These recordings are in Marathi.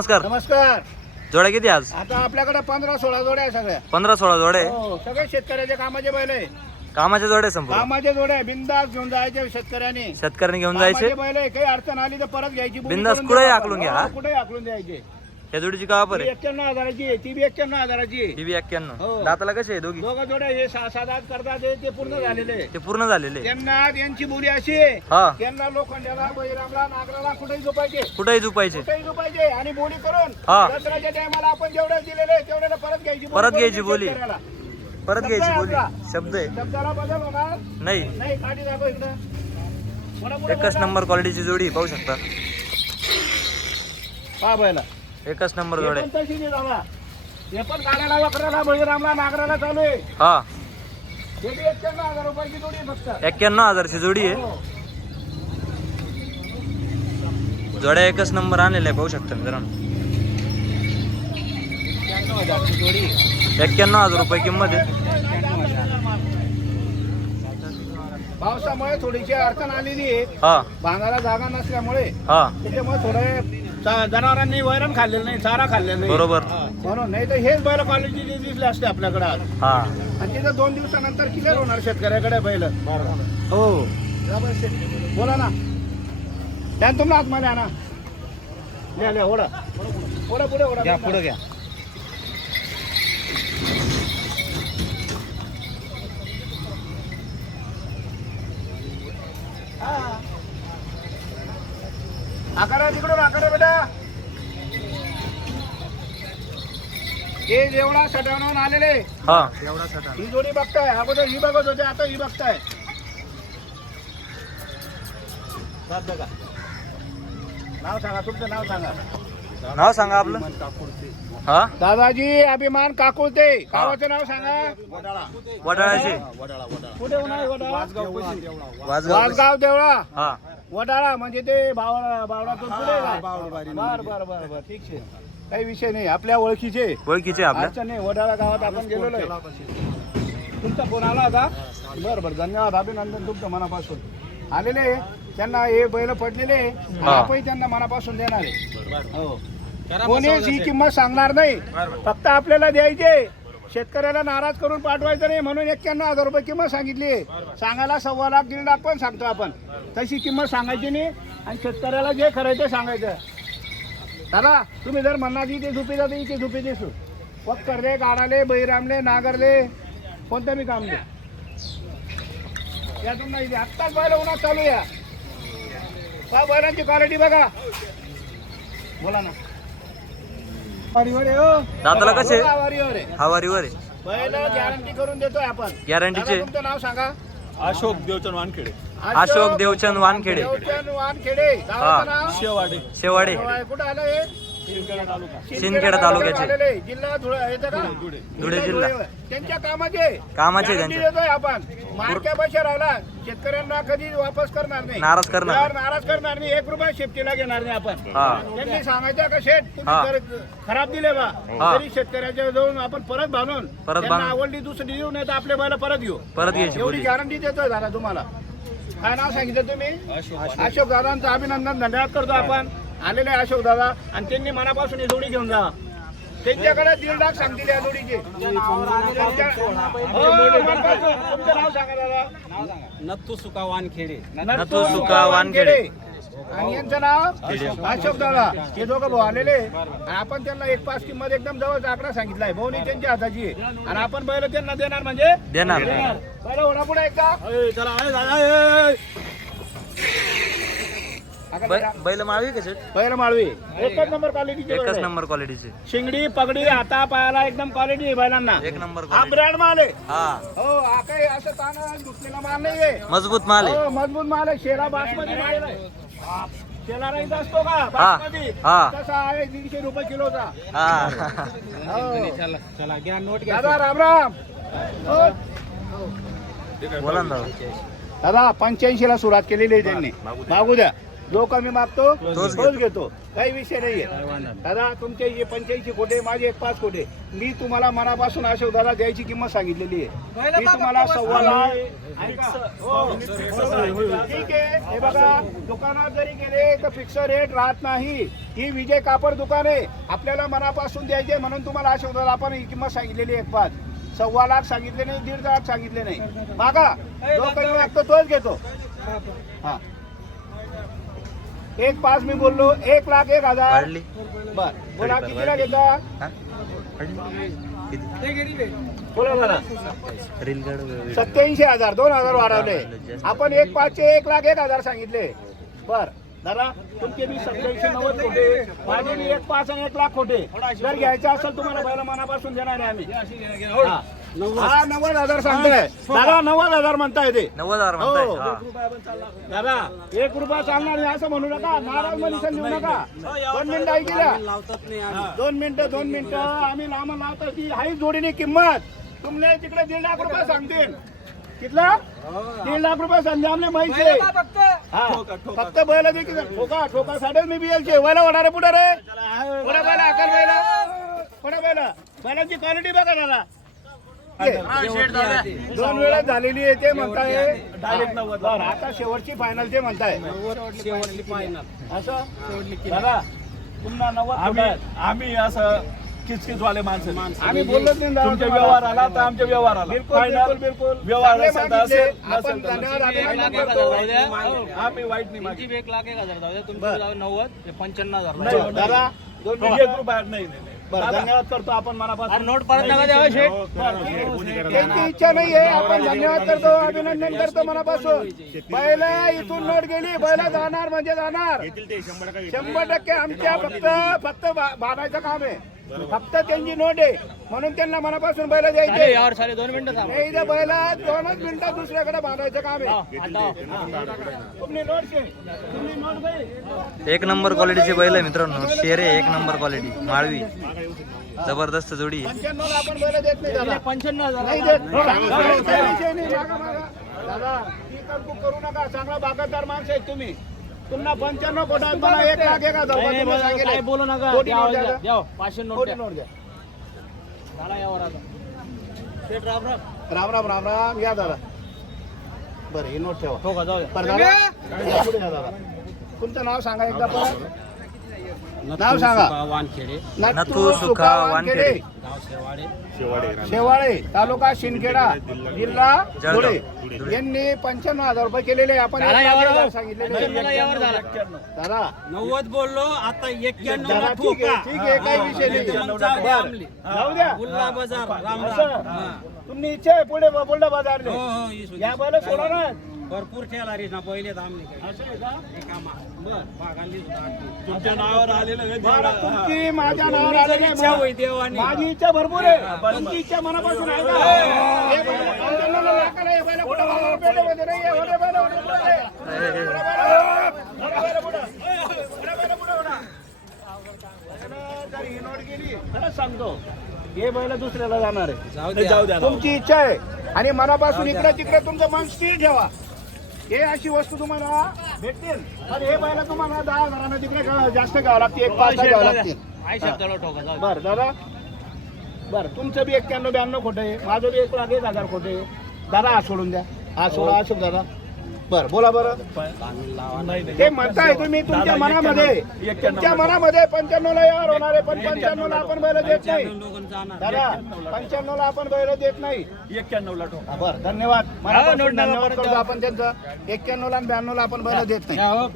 नमस्कार. नमस्कार. जोड्या किती आज? आता आपल्याकडे पंधरा सोळा जोड्या आहे सगळ्या. पंधरा सोळा जोडे. हो सगळे शेतकऱ्याचे कामाचे बैल आहे कामाच्या जोडे संपूर्ण. कामाचे जोड्या आहे. बिंदास घेऊन जायचे शेतकऱ्याने. शेतकऱ्यांनी घेऊन जायचे. कामाचे बैल आहे. काही अडचण आली तर परत घ्यायची. करून कुठेही आपण. घ्या, हा? कुठेही हाकलून द्यायचे. या जोडीची का वापर आहे. एक्क्याण्णव हजाराची आहे ती बी एक्क्याण्णव हजाराची आहे. ही बी एक्क्याण्णव. हो. दाताला कसे आहे दोघी? दोघं जोड्या हे सहा सात आठ करतात हे ते पूर्ण झालेले आहे. ते पूर्ण झालेले त्यांना यांची बोली अशी आहे. हा. त्यांना लोखंडाला बैरामला नागराला कुठेही झोपायचे. कुठेही झुपायचे. कुठेही झोपायचे. आणि बोली करून हा. दसऱ्याच्या टायमाला आपण जेवढे दिलेले आहे, तेवढ्याला परत घ्यायची बोली. परत करून घ्यायची बोली. शेतकऱ्याला. परत घ्यायची बोली. शब्द आहे. शब्दाला बदल होणार नाही. नाही. काठी दाखव इकडं. एकच. नंबर क्वालिटीची जोडी आहे, पाहू शकता. पहा बैला. एकच नंबर जोडे. पण तशी नाही दादा. हे पण गाड्याला वखराला बळीरामला नागराला चालू आहे. हा. हे बी एक्क्याण्णव हजार रुपयाची जोडी आहे फक्त. एक्क्याण्णव हजारची जोडी आहे. हो. जोड्या एकच नंबर आणलेला आहे पाहू शकता मित्रांनो. एक्क्याण्णव हजार रुपये किंमत आहे. पावसामुळे थोडीशी अडचण आलेली आहे. हा. बांधायला जागा नसल्यामुळे. हा. त्याच्यामुळे थोडे चा- जनावरांनी वैरण खाल्लेलं नाही चारा खाल्लेला नाही. बरोबर. म्हणून नाही तर हेच बैल क्वालिटीचे दिसले असते आपल्याकडे आज. हा. आणि तिथं दोन दिवसानंतर क्लिअर होणार शेतकऱ्याकडे बैल. हो. बोला ना. द्या ना तुम्ही आतमध्ये आणा. लिहा लिहा ओढा. ओढा पुढे ओढा. पुढे घ्या. आकारा तिकडून आकारा बेटा. हे जेवढा सटावून आलेले हा. ही जोडी बघताय अगोदर ही बघत होते आता ही बघताय. बघा. नाव सांगा तुमचं नाव सांगा. नाव सांगा आपलं. हा? दादाजी अभिमान काकुळते गावाचं नाव सांगा. वडाळ्याचे कुठे होणार वडाळा? वाजगाव वासगाव देवळा? हा. वडाळा म्हणजे ते बावळा बावळातून पुढे का? बर बर बर बर. ठीक आहे. काही विषय नाही. आपल्या ओळखीचे. ओळखीचे आपल्या? अडचण नाही. वडाळा गावात आपण गेलेलो आहे. तुमचा फोन आला होता? बरं बरं. धन्यवाद. अभिनंदन तुमचं मनापासून. आलेले त्यांना हे बैल पडलेले आणि. आपणही त्यांना मनापासून देणार आहे. हो. कोणीच ही किंमत सांगणार नाही. फक्त आपल्याला द्यायचे शेतकऱ्याला नाराज करून पाठवायचं नाही म्हणून एक्क्याण्णव हजार रुपये किंमत सांगितली सांगायला सव्वा लाख दीड लाख पण सांगतो आपण. तशी किंमत सांगायची नाही. आणि शेतकऱ्याला जे खरं आहे ते सांगायचं. दादा तुम्ही जर म्हणणार की इथे झुपी जाते इथे झुपी दिसू. पक्करले गाडाले बैरामले नागरले कोणतं मी काम दे. यातून नाही आत्ताच बैल उन्हात चालू या. पहा बैलांची क्वालिटी बघा. बोला ना. वारीवर आहे हो. दाताला कसे? हो, वारीवर आहे. हा वारीवर आहे. बैल गॅरंटी करून देतोय आपण. गॅरंटीचे दादा, तुमचं नाव सांगा. अशोक देवचंद वानखेडे. अशोक देवचंद वानखेडे. देवचंद वानखेडे. गावाचं नाव? शेवाडे. शेवाडे. कुठं आलं हे? शिंदखेडा तालुक्याचे. जिल्हा धुळे येतं का? धुळे जिल्हा. त्यांच्या कामाचे. कामाचे त्यांचे. आपण. मार्क्या पैसे राहिला शेतकऱ्यांना कधी वापस करणार नाही. नाराज करणार नाराज करणार नाही. एक रुपया शेफ्टीला घेणार नाही आपण. त्यांनी सांगायचं का. जर खराब दिले बा. तरी शेतकऱ्याच्या जाऊन आपण परत बांधून परत. आवडली दुसरी देऊ नाही तर आपल्या बैला परत घेऊ. परत घ्यायची एवढी गॅरंटी देतोय दादा तुम्हाला. काय नाव सांगितलं तुम्ही? अशोक दादांचं अभिनंदन. धन्यवाद करतो आपण. आलेले आहे अशोक दादा आणि त्यांनी मनापासून ही जोडी घेऊन जा. त्यांच्याकडे दीड लाख सांगतील या जोडीचे. हो, मनापासून. तुमचं नाव सांगा दादा. नत्तू सुका वानखेडे. नथू सुका वानखेडे. आणि यांचं नाव अशोक दादा. हे दोघं भाऊ आलेले आणि आपण त्यांना एक पाच किंमत एकदम जवळचा आकडा सांगितलाय भाऊनी त्यांच्या हाताची आहे. आणि आपण बैल त्यांना देणार म्हणजे देणार. बैल होणार पुढे एकदा चला. बै- बैल माळवी कसे बैल माळवी. एकच नंबर क्वालिटीची एकच नंबर क्वालिटीचे शिंगडी पगडी हाता पायाला एकदम क्वालिटी आहे बैलांना. एक नंबर हा क्वालिटी ब्रँड माल आहे. हा. हो हा काही असं ताना माल नाहीये मजबूत माल आहे. हो मजबूत माल आहे. शेरा बासमती माल आहे. शेला राईत असतो का? बासमती? हा. तसा आहे दीडशे रुपये किलोचा. हा. हो. चला चला घ्या नोट घ्या. दादा राम राम हो. बोला ना दादा. दादा पंच्याऐंशी ला सुरुवात केलेली आहे त्यांनी. मागू द्या. जो कमी मागतो तोच तोच घेतो. काही विषय नाहीये. दादा तुमचे जे पंच्याऐंशी कोटे माझे एक पाच कोटे. मी तुम्हाला मनापासून अशोक दादा द्यायची किंमत सांगितलेली आहे. मी तुम्हाला सव्वा लाख ऐका. हो. ठीक आहे. हे बघा दुकानात जरी गेले तर फिक्स रेट राहत नाही. ही विजय कापड दुकान आहे. आपल्याला मनापासून द्यायचे म्हणून तुम्हाला अशोक दादा आपण ही किंमत सांगितलेली आहे एक पाच. सव्वा लाख सांगितले नाही दीड लाख सांगितले नाही. मागा. जो कमी मागतो तोच घेतो. हा. एक पाच मी बोललो एक लाख एक हजार. वाढली. बर. बोला कितीला घेता? हा? वाढली? किती? बोला बोला. सत्याऐंशी हजार दोन हजार वाढवले. आपण एक पाचशे एक लाख एक हजार सांगितले. बर. दादा तुमचे मी सत्याऐंशी नव्वद कोटे माझे मी एक पाच आणि एक लाख कोटे जर घ्यायचं असेल तुम्हाला पहिला मनापासून देणार आहे आम्ही. हा. हा नव्वद हजार सांगताय. दादा नव्वद हजार म्हणताय ते. नव्वद हजार हो. म्हणताय. हा. दादा एक रुपया चालणार नाही असं म्हणू नका. नाराज मनीषा लिहू नका. दोन मिनिटं ऐकल्या लावतात नाही दोन मिनिटं दोन मिनिटं. आम्ही लांब लावतो ती हाही जोडीने किंमत. तुमले तिकडे दीड लाख रुपये सांगतील. कितला? दीड लाख रुपये सांगते आमले माहिती आहे हा. फक्त बैल दे की ठोका ठोका. साडे मी बिएलचे वयला वडारे पुढे रे. पुढे बैला अकल बैला. पुढे बैला. बैलांची क्वालिटी बघा दादा ये. दोन वेळा झालेली आहे ते म्हणताय. डायरेक्ट नव्वद आता शेवटची फायनल ते म्हणताय. शेवटली फायनल असं? दादा पुन्हा नव्वद आम्ही असं किचकिचवाले माणसं. आम्ही बोललोच नाही तुमच्या. व्यवहार आला तर आमच्या व्यवहार आला बिलकुल बिलकुल व्यवहार असेल. आम्ही वाईट नाही मागितलं. एक लाख एक हजार जाऊ द्या तुमची बरं. जाऊ नव्वद ते पंच्याण्णव हजार. दादा दोन एक मिनिटं. रुपया नाही नाही नाही. बरं, धन्यवाद करतो आपण मनापासून. नोट परत नका द्यावं शेठ. त्यांची इच्छा नाहीये आपण धन्यवाद करतो अभिनंदन करतो मनापासून. पहिला इथून नोट गेली पहिला जाणार म्हणजे जाणार. शंभर टक्के आमच्या फक्त फक्त बांधायचं काम आहे. फक्त त्यांची नोट आहे. म्हणून त्यांना मनापासून बैल द्यायचे. यावर दोन मिनिटं थांबा. नाही इथं बैला दोनच मिनिटात दुसऱ्याकडे बांधायचं काम आहे. नोट एक नंबर क्वालिटीचे बैल आहे मित्रांनो. शेरे एक नंबर क्वालिटी. माळवी. जबरदस्त जोडी आहे. पंच्याण्णव आपण बैल देत नाही दादा. पंच्याण्णव हजार. नाही देत. काही विषय नाही मागा मागा दादा ती तरतूद करू नका. चांगला बागायतदार माणसं आहेत तुम्ही. पुन्हा पंच्याण्णव कोटा मला एक लाख एक हजार नाही, नाही. काय बोलू नका कोटी द्यावं नोट द्या द्या. का? द्यावं. पाचशे नोट कोटी द्या. नोट द्या चला यावर आता शेठ राम राम राम राम राम राम या दादा बरं ही नोट ठेवा हो का जाऊ द्या बरं दादा या पुढे या दादा तुमचं नाव सांगा एकदा परत नाव सांगा. सुका, वानखेडे नथू सुखा वानखेडे. शेवाळे. तालुका शिंदखेडा जिल्हा. धुळे. यांनी पंच्याण्णव हजार रुपये केलेले आपण हो. झाला. दादा. नव्वद बोललो आता एक्क्याण्णव ठीक आहे काही विषय नाही. बरं. जाऊ द्या. गुल्ला बाजार राम असं. राम तुम्ही इच्छा आहे पुढे बुलढा बाजारले हो हो. या बैल सोडा ना. भरपूर ठेला रे ना पहिले बर आठवण. तुमच्या नावावर आलेलं. तुमची माझ्या नावावर आलेली आहे. इच्छा होई देवानी माझी इच्छा भरपूर आहे तुमची इच्छा मनापासून आहे का हे बैल पंच्याण्णवला लाखाला हे बैल कुठं बाजारात पेठेमध्ये नाही आहे. ओढे बैल, ओढे बैल. ओढे बैल, ओढे बैल पुढं. ओढे बैल पुढं, ओढा. बैलं जर ही नोट गेली, खरंच सांगतो हे बैल दुसऱ्याला जाणार आहे जाऊ द्या. तुमची इच्छा आहे आणि मनापासून इकडे तिकडे तुमचं मन स्थिर ठेवा हे अशी वस्तू तुम्हाला भेटतील. पण हे बैल तुम्हाला दहा हजारानं तिकडे जास्त घ्यावं लागते एक पाच घ्यावं लागतील. दे. बर दादा. बर तुमचं बी एक्क्याण्णव ब्याण्णव खोटं आहे. माझं बी एक लाख एक हजार खोटं आहे. दादा हा सोडून द्या. हा सोडा अशोक दादा. बर बोला बरं. ते म्हणताय तुम्ही तुमच्या मनामध्ये एक्क्याण्णव. तुमच्या मनामध्ये पंच्याण्णव ला यावर होणार आहे पण पंच्याण्णव ला आपण बैल देत नाही. दादा पंच्याण्णव ला आपण बैल देत नाही एक्क्याण्णवला ठोक हा, बरं धन्यवाद धन्यवाद करतो. आपण त्यांचं एक्क्याण्णव ला आणि ब्याण्णव ला आपण बैल देत नाही हो,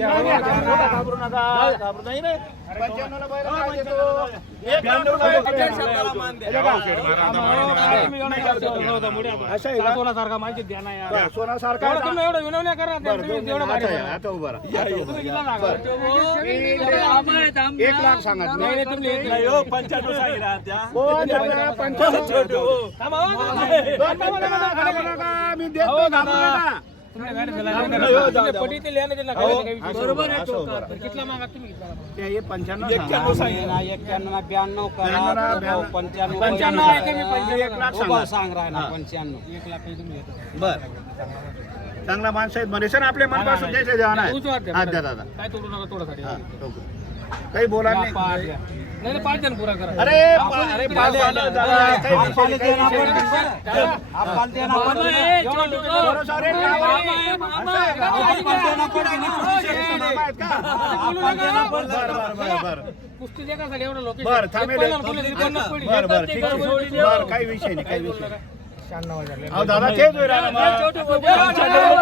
घाबरू नका, घाबरू नाही पंच्याण्णव ला बैल देतो हे मुळे आपण. असं आहे? सोनासारखा सोनासारखा तुम्ही? एवढं विनवण्या करा आता उभा. एक लाख सांगा. हो पंच्याण्णव सांगितलं. हो, मी देत. विषय. असं बरोबर बरं, आहे? कितला मागा तुम्ही? ते हे पंच्याण्णव एक्क्याण्णव एक्क्याण्णव ब्याण्णव ब्याण्णव ना, ब्याण्णव. पंच्याण्णव पंच्याण्णव आहे का मी पंच्याण्णव? एक लाख सांगा. ना हा. पंच्याण्णव एक लाख तुम्ही घेता. बर चांगला माणसं आहेत म्हणे सर आपले मनपासून द्यायचे देवा नाही उजवा हात द्या, हात द्या दादा काय तोडू नका थोडासाठी हा, ओके. काही बोला नाही. नाही पाच जण पुरा करा. अरे अरे पाच. कुस्ती देण्यासाठी एवढं लोकेशन बरं, थांबेल. काही विषय नाही काही विषय शहाण्णव हजार. दादा तेच होईल ना मग.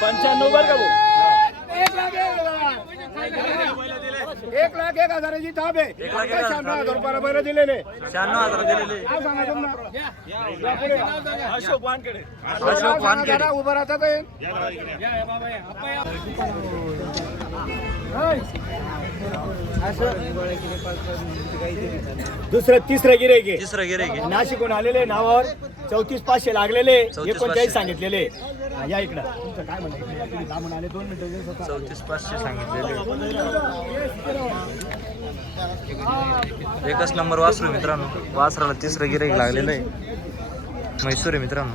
पंच्याण्णव बरं का भाऊ? एक लाख एक हजाराची थाप आहे. शहाण्णव हजार रुपयाला बैल दिलेले. शहाण्णव हजार दिलेले. काय सांगा तुम्हाला अशोक वानकडे अशोक वानखेडे. जरा उभं राहतात दुसरं तिसरं गिरे घे तिसरं गिरे घे नाशिकहून आलेले नावावर चौतीस पाचशे लागलेले 34,500. एकोणचाळीस सांगितलेले. हा, या इकडं. तुमचं काय म्हणणं आहे? तुम्ही लांबून आले दोन मिनिटं चौतीस पाचशे सांगितलेले. एकच नंबर वासरू मित्रांनो. वासराला तिसरं गिराईक लागलेलं आहे. म्हैसूर आहे मित्रांनो.